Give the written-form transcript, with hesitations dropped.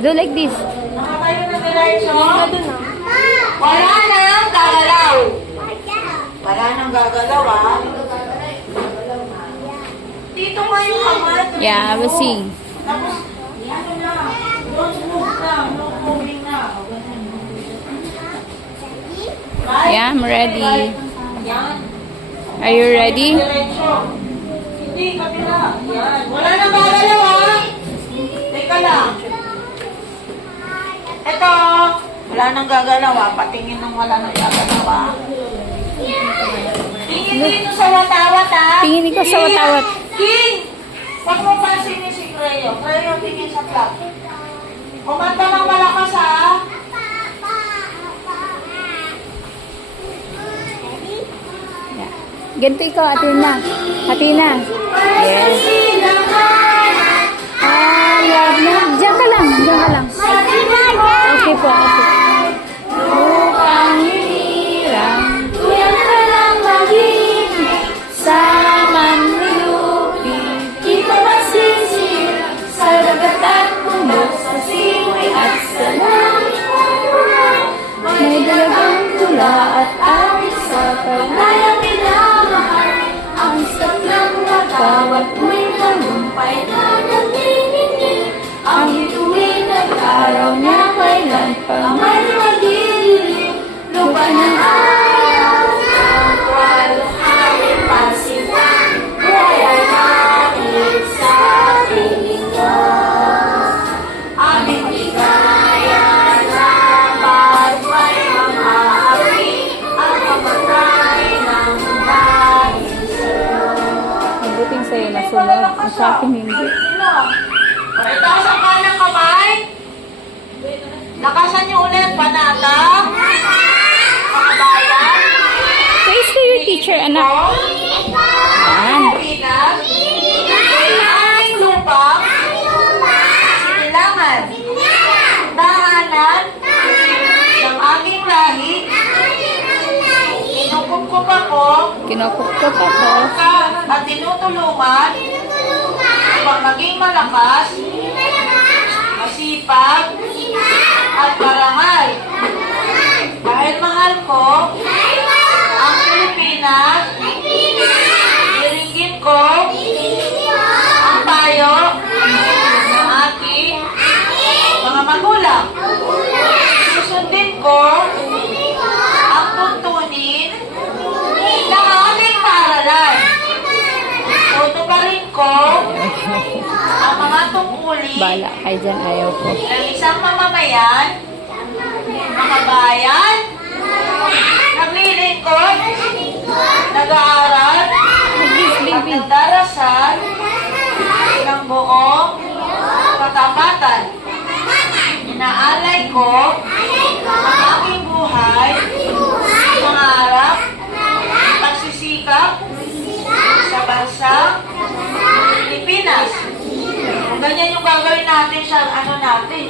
Do like this. Nakatayo na diretso. Wala nang gagalaw. Wala nang gagalaw, ah. Dito nga yung kamay. Yeah, I will sing. Tapos, ano na, don't move na, no moving na. Yeah, I'm ready. Yan. Are you ready? Diretso. Hindi, kabila. Yan. Wala nang gagalaw, ah. Teka lang. Ito. Wala nang gagalaw, ah. Patingin nang wala nang gagalaw, ah. Tingin dito sa watawat, ah. Tingin ko sa watawat. King! Huwag mo pansinin si Cleo. Cleo, tingin sa clock. Kumanta ng malakas, ah. Yeah. Ganito ikaw, Athena. Athena. Yes. Love na. Diyan ka lang. Diyan ka lang. Okay po, okay. Upang hirang tuyan ka lang maging sa manlupi. Di ka masisira sa dagat at bundok, sa siwi at sa langit. May dalagang tula at awit sa kagayang minamahal. Ang saklang matawat mo'y tagumpay na nagniningning. Ang ituwin at araw niya kailan pa may magdidilim. Lupa ng araw na walang aling pansinan. Buhay ay makit sa tingin. Aming ligaya na pagpay ang aari at kamatay ng dahil sa'yo. Mabuting sa'yo nasunod. Ang sa akin hindi. Itaas ang kanang kamay. Lakasan niyo ulit, panata. Pakabayan. Say to your teacher, anak. Yan. Pinas. Aking lupa. Sinilangan. Tahanan. Ng aking lahi. Kinukupkup ako. Kinukupkup ako. At tinutulungan. Upang maging malakas. Masipag. At marangal. Dahil mahal ko ang Pilipinas, iringgit ko ang payo ng aking mga magulang. Susundin ko ang tuntunin ng ating paaralan. Tutuparin ko ang mga tungkulin Bala kayo dyan, ayaw ko. ng isang mamamayan, makabayan, naglilingkod, nag-aaral, at nagdarasal ng buong katapatan. Inaalay ko ang aking buhay, pangarap, pagsisikap sa bansang Pilipinas. Ganyan yung gagawin natin sa ano natin,